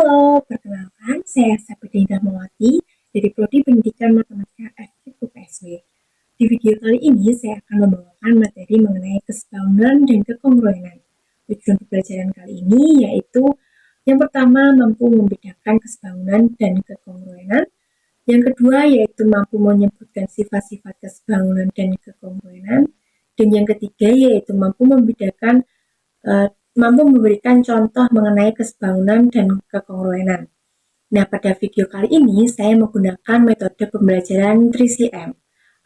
Halo, perkenalkan saya Sabrina Mawati dari Prodi Pendidikan Matematika FKIP UPSW. Di video kali ini saya akan membawakan materi mengenai kesebangunan dan kekongruenan. Tujuan pembelajaran kali ini yaitu yang pertama mampu membedakan kesebangunan dan kekongruenan, yang kedua yaitu mampu menyebutkan sifat-sifat kesebangunan dan kekongruenan, dan yang ketiga yaitu mampu memberikan contoh mengenai kesebangunan dan kekongruenan. Nah, pada video kali ini saya menggunakan metode pembelajaran 3CM.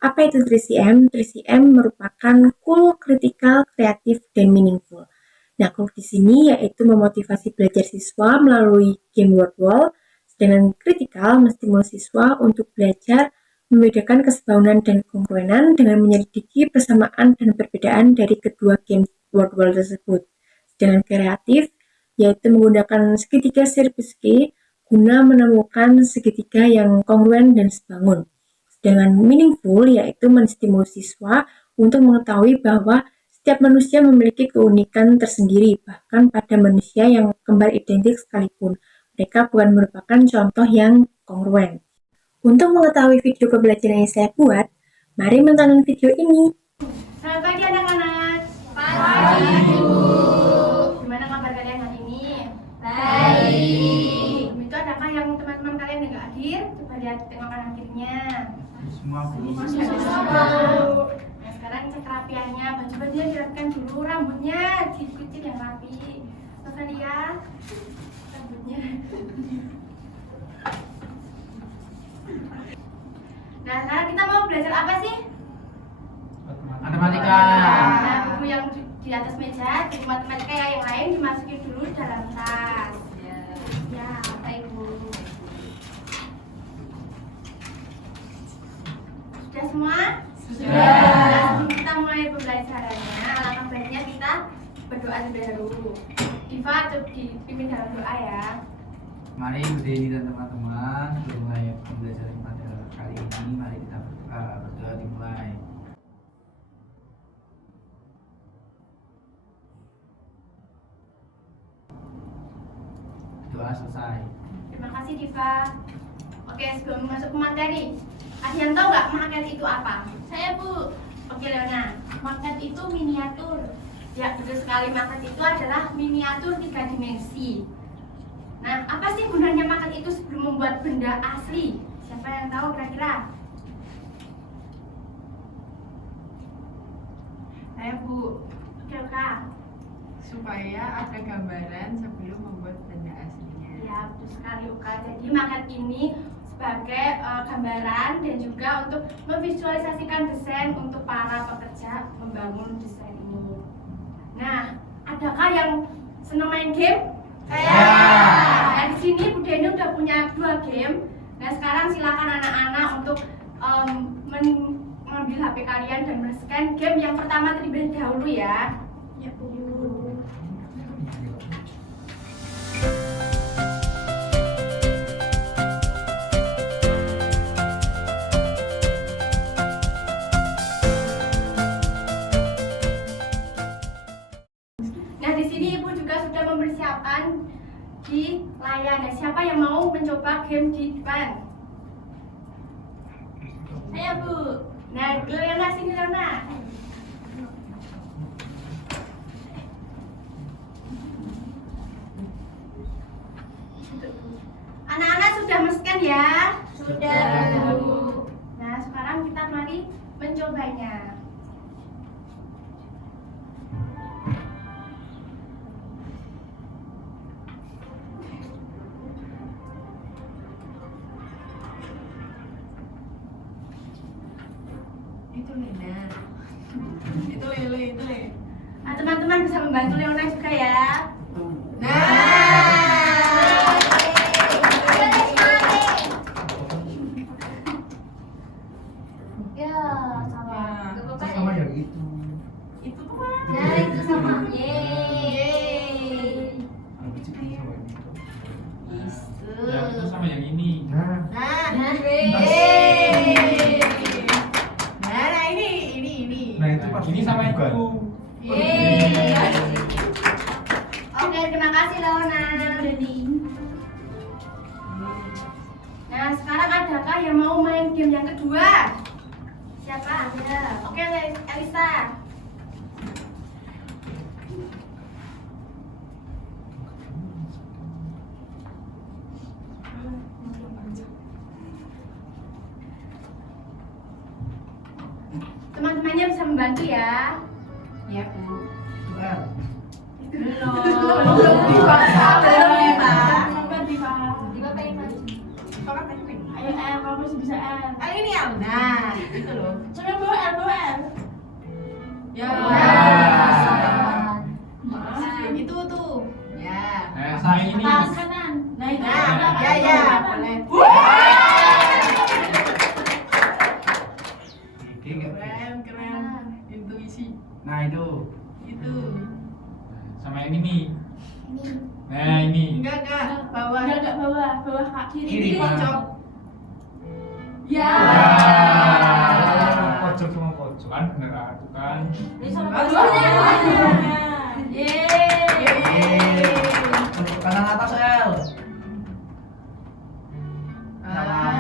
Apa itu 3CM? 3CM merupakan cool, critical, kreatif, dan meaningful. Nah, cool di sini yaitu memotivasi belajar siswa melalui game word wall, sedangkan critical menstimulus siswa untuk belajar membedakan kesebangunan dan kekongruenan dengan menyelidiki persamaan dan perbedaan dari kedua game word wall tersebut. Dengan kreatif, yaitu menggunakan segitiga Syrpus K guna menemukan segitiga yang kongruen dan sebangun. Dengan meaningful, yaitu menstimulus siswa untuk mengetahui bahwa setiap manusia memiliki keunikan tersendiri, bahkan pada manusia yang kembar identik sekalipun. Mereka bukan merupakan contoh yang kongruen. Untuk mengetahui video pembelajaran yang saya buat, mari menonton video ini. Selamat pagi anak-anak. Pagi, Bu. Gimana kabar kalian hari ini? Baik. Itu adakah yang teman-teman kalian yang nggak hadir? Coba lihat tengokkan akhirnya. Semua, Bu. Nah, sekarang cek kerapiannya. Baju-bajunya dirapikan dulu, rambutnya dikucir yang rapi. Coba lihat rambutnya. Nah, sekarang kita mau belajar apa sih? Matematika. Nah, buku yang di atas meja, buku matematika yang lain dimasukin dulu dalam tas. Ya, apa Ibu? Sudah semua? Sudah. Nah, sebelum kita mulai pembelajarannya, alangkah baiknya kita berdoa terlebih dahulu. Diva, coba dipimpin dalam doa ya. Mari Bu Deni dan teman-teman sebelum mulai pembelajaran pada kali ini, mari kita berdoa dimulai. Doa selesai. Terima kasih Diva. Oke, sebelum masuk ke materi, ada yang tahu nggak magnet itu apa? Saya, Bu. Oke Leona. Magnet itu miniatur. Ya, betul sekali. Magnet itu adalah miniatur 3 dimensi. Nah, apa sih gunanya magnet itu sebelum membuat benda asli? Siapa yang tahu kira-kira? Saya, Bu, Oke, Kak. supaya ada gambaran sebelum membuat benda aslinya. Ya, betul sekali, Uka. Jadi magnet ini sebagai gambaran dan juga untuk memvisualisasikan desain untuk para pekerja membangun desain ini. Nah, adakah yang senang main game? Nah, di sini Bu Deni udah punya 2 game. Nah, sekarang silakan anak-anak untuk mengambil HP kalian dan men-scan game yang pertama terlebih dahulu ya. Ya, Bu. Nah, di sini Ibu juga sudah mempersiapkan di layar. Nah, siapa yang mau mencoba game di depan? Saya, Bu. Nah, Leona, sini Leona. Anak-anak sudah men-scan ya? Sudah, Bu. Nah, sekarang kita mari mencobanya. Itu Lena. Itu Lele. Nah, teman-teman bisa membantu Leona juga ya. Ya, sama. Ya, Itu Sama yang itu. Itu tuh kan. Ya, itu sama. Yeay. Aku juga sama yang itu. Ya, itu sama yang ini. Nah, Nah, Yeay. Nah, ini. nah itu pasti Ini sama yang bukan. itu. Yeay. Oke, terima kasih Leona. Deni. Nah, sekarang adakah yang mau main game yang kedua? Siapa? Ada. Oke, Elisa. Teman-temannya bisa membantu ya. Iya, Bu. Well, Belum dipaham. Tiba pengen maju. Kakak teknik. Ayo El, kamu masih bisa El. Ini El. Nah, itu loh. Coba bawa El. Ya. Nah, Itu tuh. Ya. Saya ini. Kanan. Nah, itu. Nah, ya, boleh. ini nggak Keren, keren. Intuisi. Nah itu. Itu. Sama ini nih. ini. Nah ini. Enggak, bawah. Enggak bawah kak Kiri, Pak. pojok. Ya. Pojok sama pojok kan bener aku kan. Ini sama Bawahnya. Yeay. Untuk kanan atas El. Nah.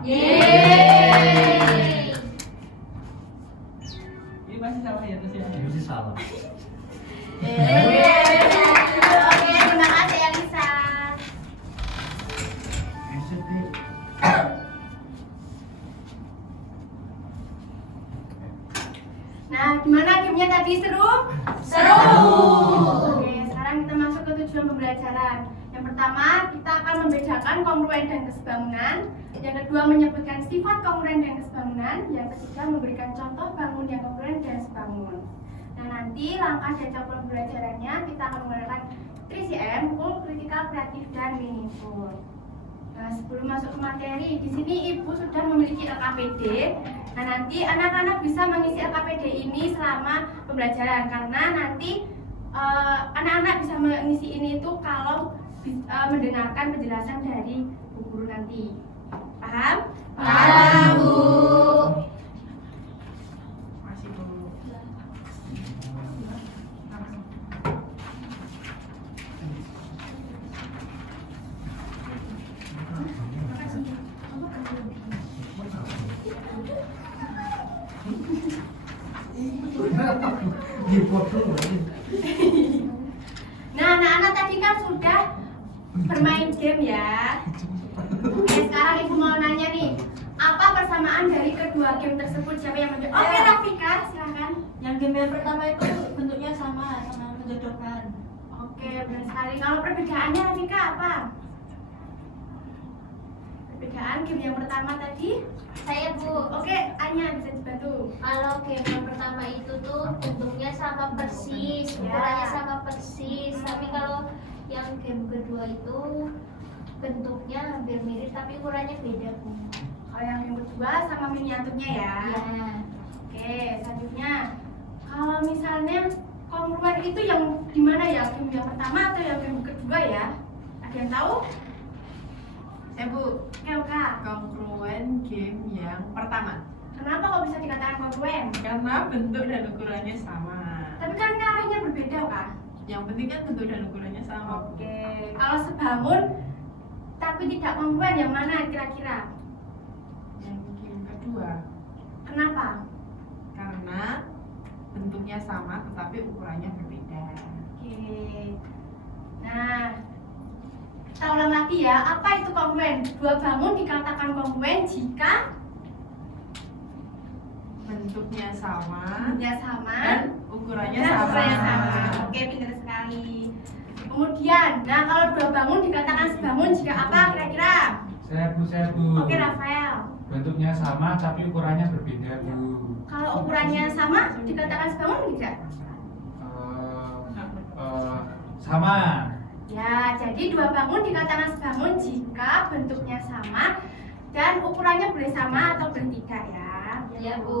Yeay. Ini masih salah ya terus ya. Ini sih salah. Oke, terima kasih Elisa. Eset deh. Nah, gimana gamenya tadi seru? Seru. Oke, sekarang kita masuk ke tujuan pembelajaran. Yang pertama, kita akan membedakan kongruen dan kesebangunan. Yang kedua, menyebutkan sifat kongruen dan kesebangunan. Yang ketiga, memberikan contoh bangun yang kongruen dan sebangun. Nah, nanti langkah dan cara pembelajarannya kita akan menggunakan 3CM, full, critical, kreatif, dan meaningful. Nah, sebelum masuk ke materi, di sini Ibu sudah memiliki LKPD. Nah, nanti anak-anak bisa mengisi LKPD ini selama pembelajaran karena nanti anak-anak bisa mengisi ini itu kalau mendengarkan penjelasan dari Bu Guru nanti. Paham? Paham, Bu. Masih dulu. Dipotong lagi. Nah, anak-anak tadi kan sudah bermain game ya. Oke, sekarang Ibu mau nanya nih, apa persamaan dari kedua game tersebut? Siapa yang menjawab? Oke, Rafika, silakan. Yang game yang pertama itu bentuknya sama menjodohkan. Oke, benar sekali. Kalau perbedaannya Rafika apa? Perbedaan game yang pertama tadi? Saya, Bu. Oke, Anya bisa dibantu. Kalau game yang pertama itu tuh bentuknya sama persis, ukurannya sama persis. Tapi kalau yang game kedua itu bentuknya hampir mirip tapi ukurannya beda, Bu. Kalau yang game kedua sama miniaturnya ya. Ya. Oke, selanjutnya kalau misalnya kongruen itu yang di mana ya? Game yang pertama atau yang game kedua ya? Ada yang tahu? Bu, Kak. kongruen game yang pertama. Kenapa kok bisa dikatakan kongruen? Karena bentuk dan ukurannya sama. Tapi kan arahnya berbeda kan? Yang penting kan bentuk dan ukurannya sama. Bu. Oke, kalau sebangun tapi tidak kongruen yang mana kira-kira? Yang game kedua. Kenapa? Karena bentuknya sama tetapi ukurannya berbeda. Oke. Nah, kita ulang lagi ya. Apa itu kongruen? Dua bangun dikatakan kongruen jika Bentuknya sama bentuknya sama dan ukurannya dan sama. ukurannya sama. Oke, pintar sekali. Kemudian, nah kalau dua bangun dikatakan sebangun jika apa kira-kira? Saya bu. Oke, Rafael. Bentuknya sama tapi ukurannya berbeda bu. Kalau ukurannya sama dikatakan sebangun tidak? Sama. Ya, jadi dua bangun dikatakan sebangun jika bentuknya sama dan ukurannya boleh sama atau boleh tidak ya. Ya, Bu.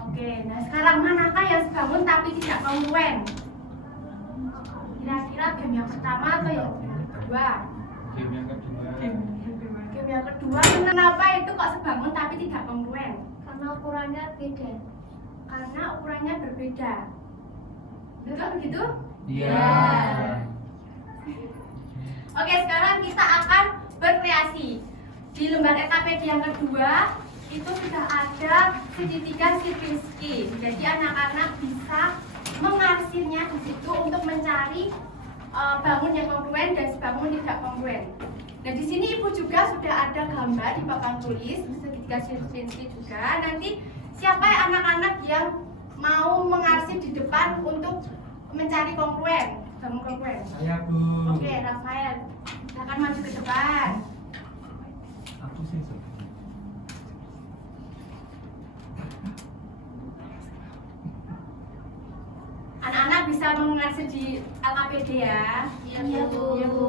Oke, nah sekarang manakah yang sebangun tapi tidak kongruen? Kira-kira game yang pertama atau yang kedua? Game yang kedua. Game yang kedua, kenapa itu kok sebangun tapi tidak kongruen? Karena ukurannya beda. Karena ukurannya berbeda. Betul begitu? Iya. Oke, sekarang kita akan berkreasi. Di lembar RKPD yang kedua itu sudah ada segitiga Sierpinski. Jadi anak-anak bisa mengarsirnya di situ untuk mencari bangun yang kongruen dan bangun tidak kongruen. Nah di sini ibu juga sudah ada gambar di papan tulis segitiga Sierpinski juga. Nanti siapa anak-anak yang mau mengarsir di depan untuk mencari kongruen, bangun kongruen? Saya Bu. Oke, Rafael, silakan maju ke depan. Aku sih Anak-anak bisa mengarsir di LKPD ya. Iya, Bu. Iya, Bu.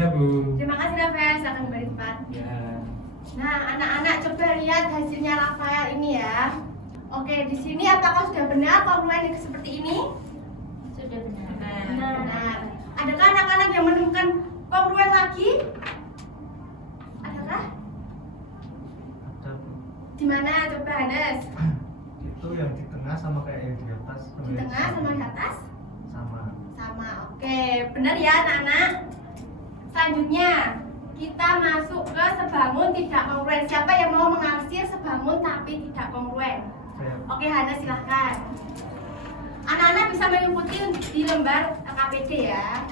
sudah Bu. Terima kasih Rafael, silakan kembali tempat. Ya. Nah, anak-anak coba lihat hasilnya Rafael ini ya. Oke, di sini apakah sudah benar kongruen seperti ini? Sudah benar. Benar. Adakah anak-anak yang menemukan kongruen lagi? Adakah? Ada Bu. Di mana coba Hanes? Itu yang di tengah sama kayak yang di atas. Di tengah sama di atas? Sama. Sama. Oke, benar ya anak-anak. Selanjutnya kita masuk ke sebangun tidak kongruen. Siapa yang mau mengarsir sebangun tapi tidak kongruen? Saya. Oke, Hana silahkan. Anak-anak bisa mengikuti di lembar KPD ya.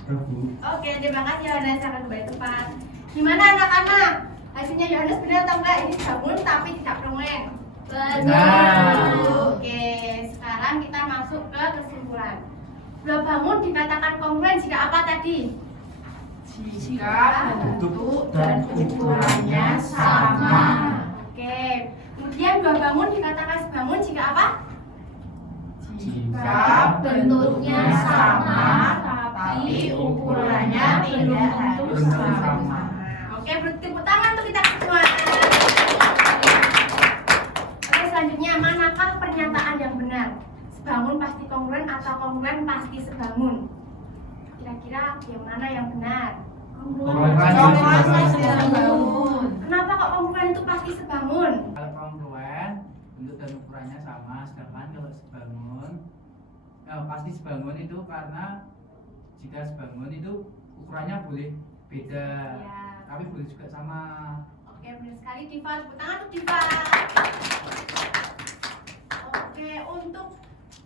Sudah Bu. Oke, terima kasih Yohanes, akan kembali tempat. Gimana anak-anak? Hasilnya Yohanes benar atau enggak? Ini bangun tapi tidak kongruen. Benar. Oke, sekarang kita masuk ke kesimpulan. Dua bangun dikatakan kongruen jika apa tadi? Jika bentuk dan ukurannya sama. Oke, kemudian dua bangun dikatakan sebangun jika apa? Jika bentuknya sama, tapi ukurannya tidak harus sama. Oke, beri tepuk tangan untuk kita semua. Oke, selanjutnya manakah pernyataan yang benar? Sebangun pasti kongruen atau kongruen pasti sebangun? Kira-kira yang mana yang benar? Kongruen pasti sebangun. Kenapa kok kongruen itu pasti sebangun? Kalau kongruen bentuk dan ukurannya sama, sedangkan kalau sebangun pasti sebangun itu karena jika sebangun itu ukurannya boleh beda, Ya. tapi boleh juga sama. Oke, benar sekali Diva. Tepuk tangan untuk Diva. Oke, untuk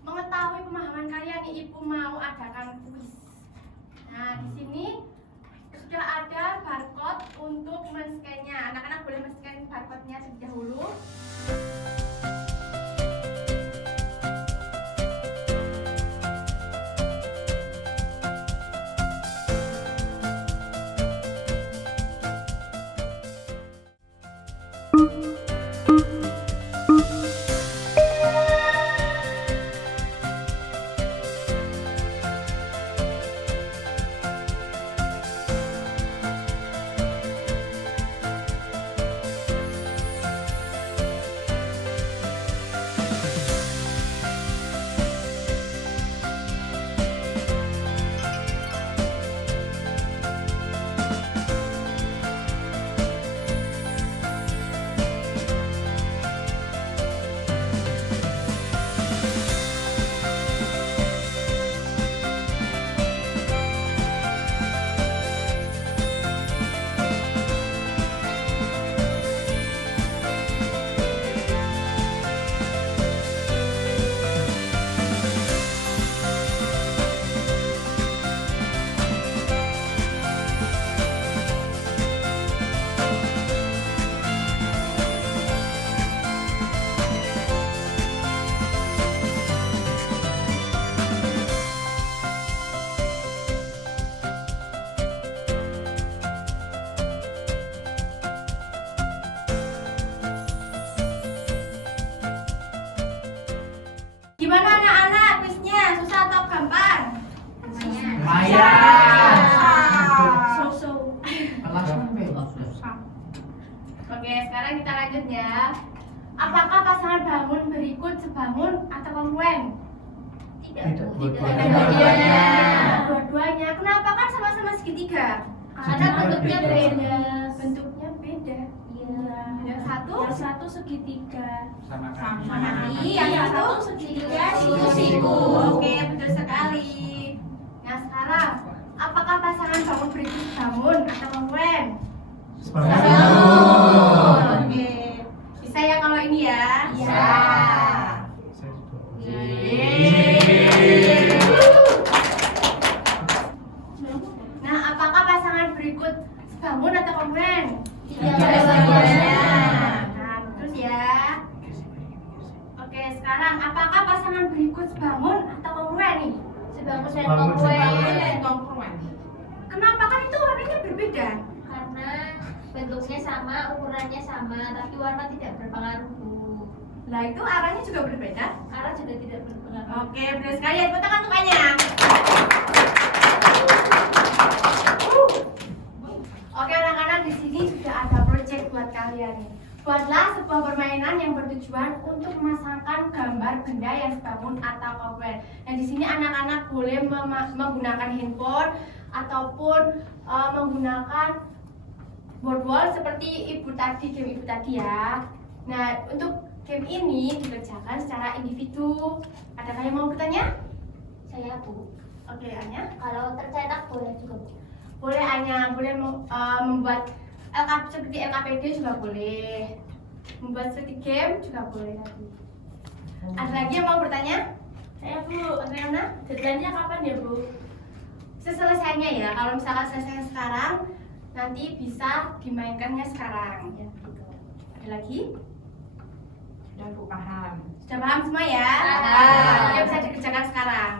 mengetahui pemahaman kalian nih, Ibu mau adakan kuis. Nah, di sini sudah ada barcode untuk men-scan-nya. Anak-anak boleh men-scan barcode-nya terlebih dahulu. Gimana anak-anak kuisnya? Susah atau gampang? Lumayan. So. Kelas sampai. Oke, sekarang kita lanjut ya. Apakah pasangan bangun berikut sebangun atau kongruen? Tidak, Tidak, Bu, tidak. dua-duanya. Dua-duanya. Kenapa kan sama-sama segitiga? Karena bentuknya beda. Bentuknya beda. Iya. Yang satu Yang satu segitiga. Sama sama kaki. kaki, yang satu segitiga siku-siku. Oke, betul sekali. Nah, sekarang apakah pasangan bangun berikut bangun atau kongruen? Sebangun. Oke. Bisa ya kalau ini ya? Iya. Saya juga. Yeay. Nah, apakah pasangan berikut sebangun atau kongruen? Tidak. Nah, terus ya. Oke, sekarang apakah pasangan berikut sebangun atau kongruen nih? Sebangun dan Bangun, kongruen. sebangun. Kongruen. Kenapa kan itu warnanya berbeda? Karena bentuknya sama, ukurannya sama, tapi warna tidak berpengaruh, Bu. Nah, itu arahnya juga berbeda. Arah juga tidak berpengaruh. Oke, benar sekali ya. Tepuk tangan tukangnya. Oke, anak-anak, di sini sudah ada project buat kalian nih. Buatlah sebuah permainan yang bertujuan untuk memasangkan gambar benda yang sebangun atau kongruen. Nah, di sini anak-anak boleh menggunakan handphone ataupun menggunakan board wall seperti game ibu tadi ya. Nah, untuk game ini dikerjakan secara individu. Adakah yang mau bertanya? Saya, Bu. Oke, Anya. Kalau tercetak boleh juga, Bu. Boleh Anya, boleh membuat seperti LKPD juga boleh. Membuat seperti game juga boleh tadi. Ada lagi yang mau bertanya? Saya Bu, Adriana? deadline-nya kapan ya Bu? Seselesainya ya. Kalau misalkan selesai sekarang, nanti bisa dimainkannya sekarang. Ya, gitu. Ada lagi? Sudah Bu paham. Sudah paham semua ya? Paham. Oke, bisa dikerjakan sekarang.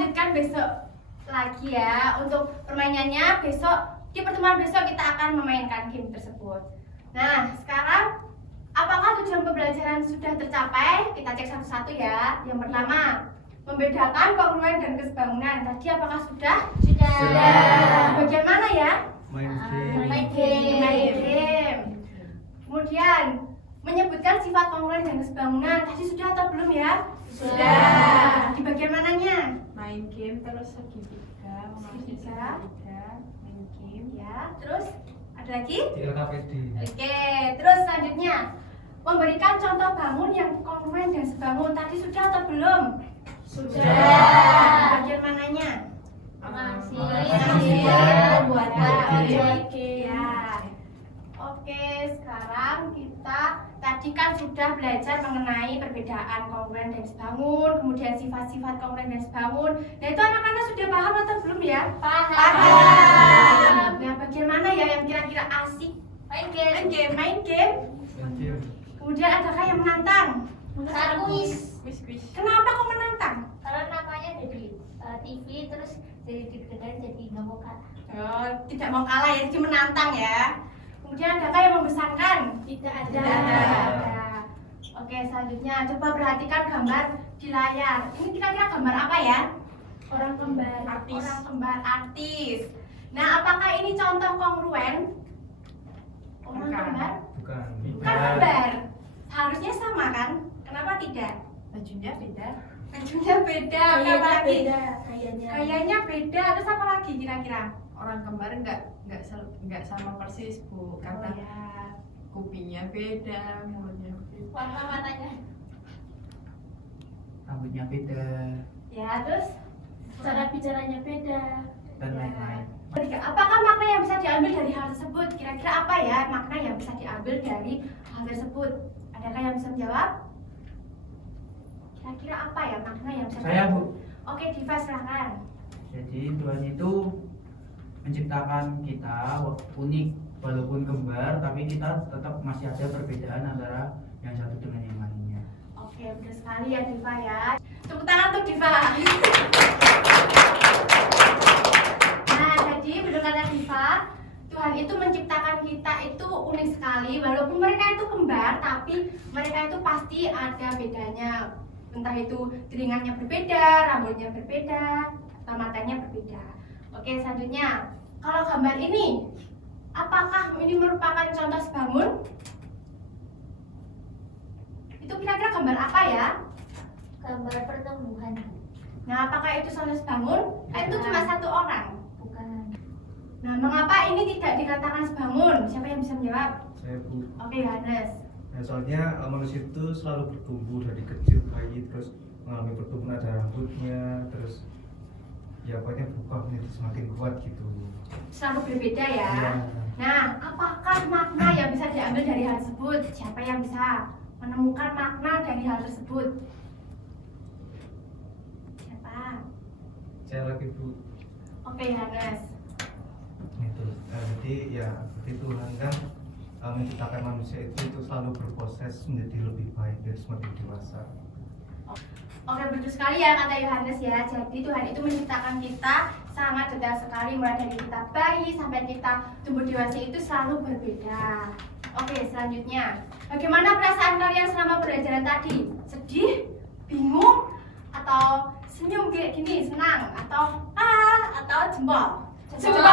lanjutkan besok lagi ya. Untuk permainannya besok, di pertemuan besok kita akan memainkan game tersebut. Nah, sekarang apakah tujuan pembelajaran sudah tercapai? Kita cek satu-satu ya. Yang pertama, membedakan kongruen dan kesebangunan. Tadi apakah sudah? Sudah. Bagian mana ya? Main Main game. Main game. game. Kemudian menyebutkan sifat kongruen dan kesebangunan. Tadi sudah atau belum ya? Sudah. Di bagian mananya? Main game terus segitiga, mengawasi Segitiga. segitiga, main game. Ya, terus ada lagi? Di LKPD. Oke, terus selanjutnya memberikan contoh bangun yang kongruen dan sebangun. Tadi sudah atau belum? Sudah. Bagian mananya? Mengasih. Buat game. ya. Oke, sekarang kita tadi kan sudah belajar mengenai perbedaan kongruen dan sebangun, kemudian sifat-sifat kongruen dan sebangun. Nah, itu anak-anak sudah paham atau belum ya? Paham. Nah, bagian mana ya yang kira-kira asik? Main game. Main game. Main game. Kemudian adakah yang menantang? Kuis. Kuis. Kenapa kok menantang? Karena namanya dari TV terus jadi deg-degan jadi nggak mau kalah. Oh, tidak mau kalah ya, jadi menantang ya. Kemudian adakah yang membosankan? Tidak Tidak ada. Oke, selanjutnya coba perhatikan gambar di layar. Ini kira-kira gambar apa ya? Orang kembar. Artis. Orang kembar artis. Nah, apakah ini contoh kongruen? Orang Bukan. kembar? Bukan. Kan kembar. Harusnya sama kan? Kenapa tidak? Bajunya beda. Bajunya beda. Apa lagi? kayaknya. Gayanya beda. Terus apa lagi kira-kira? Orang kembar nggak sama persis Bu, karena ya. kupingnya beda, mulutnya beda. Warna matanya. Rambutnya beda Ya, terus Cara bicaranya beda. dan lain-lain. apakah makna yang bisa diambil dari hal tersebut? Kira-kira apa ya makna yang bisa diambil dari hal tersebut? Adakah yang bisa menjawab? Kira-kira apa ya makna yang bisa Saya, Bu. Oke, Diva silahkan. Jadi Tuhan itu menciptakan kita unik walaupun kembar, tapi kita tetap masih ada perbedaan antara yang satu dengan yang lainnya. Oke, benar sekali ya Diva ya. Tepuk tangan untuk Diva. Nah, jadi benar kata Diva, Tuhan itu menciptakan kita itu unik sekali. Walaupun mereka itu kembar, tapi mereka itu pasti ada bedanya. Entah itu telinganya berbeda, rambutnya berbeda, atau matanya berbeda. Oke, selanjutnya, kalau gambar ini, apakah ini merupakan contoh sebangun? Itu kira-kira gambar apa ya? Gambar pertumbuhan. Nah, apakah itu contoh sebangun? Itu cuma satu orang. Bukan. Nah, mengapa ini tidak dikatakan sebangun? Siapa yang bisa menjawab? Saya Bu. Oke, Yohanes. Nah, soalnya manusia itu selalu bertumbuh dari kecil bayi, terus mengalami pertumbuhan, ada rambutnya, terus ya pokoknya berubah menjadi semakin kuat gitu. Selalu berbeda ya. Iya. Nah, apakah makna yang bisa diambil dari hal tersebut? Siapa yang bisa menemukan makna dari hal tersebut? Siapa? Saya lagi Bu. Oke, Yohanes. Itu. Jadi ya seperti Tuhan kan menciptakan manusia itu selalu berproses menjadi lebih baik dan semakin dewasa. Oke, betul sekali ya kata Yohanes ya. Jadi Tuhan itu menciptakan kita sangat detail sekali, mulai dari kita bayi sampai kita tumbuh dewasa itu selalu berbeda. Oke, selanjutnya, bagaimana perasaan kalian selama pembelajaran tadi? Sedih, bingung, atau senyum kayak gini, senang, atau atau jempol? Jempol.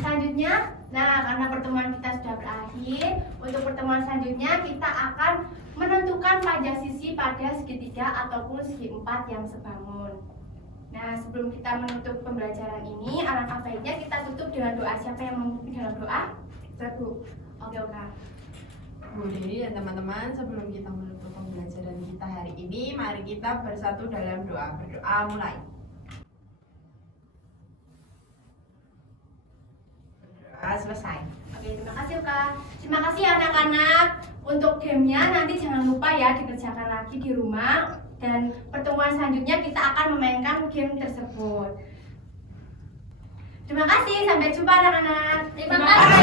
Selanjutnya, nah karena pertemuan kita sudah berakhir, untuk pertemuan selanjutnya kita akan menentukan pajak sisi pada segitiga ataupun segi empat yang sebangun. Nah, sebelum kita menutup pembelajaran ini, alangkah baiknya kita tutup dengan doa. Siapa yang memimpin dalam doa? Saya, Bu. Oke. Bu Deni dan teman-teman, sebelum kita menutup pembelajaran kita hari ini, mari kita bersatu dalam doa. Berdoa mulai. Berdoa selesai. Oke, terima kasih Kak. Terima kasih anak-anak. Untuk gamenya nanti jangan lupa ya dikerjakan lagi di rumah. Dan pertemuan selanjutnya kita akan memainkan game tersebut. Terima kasih, sampai jumpa anak-anak. Terima kasih.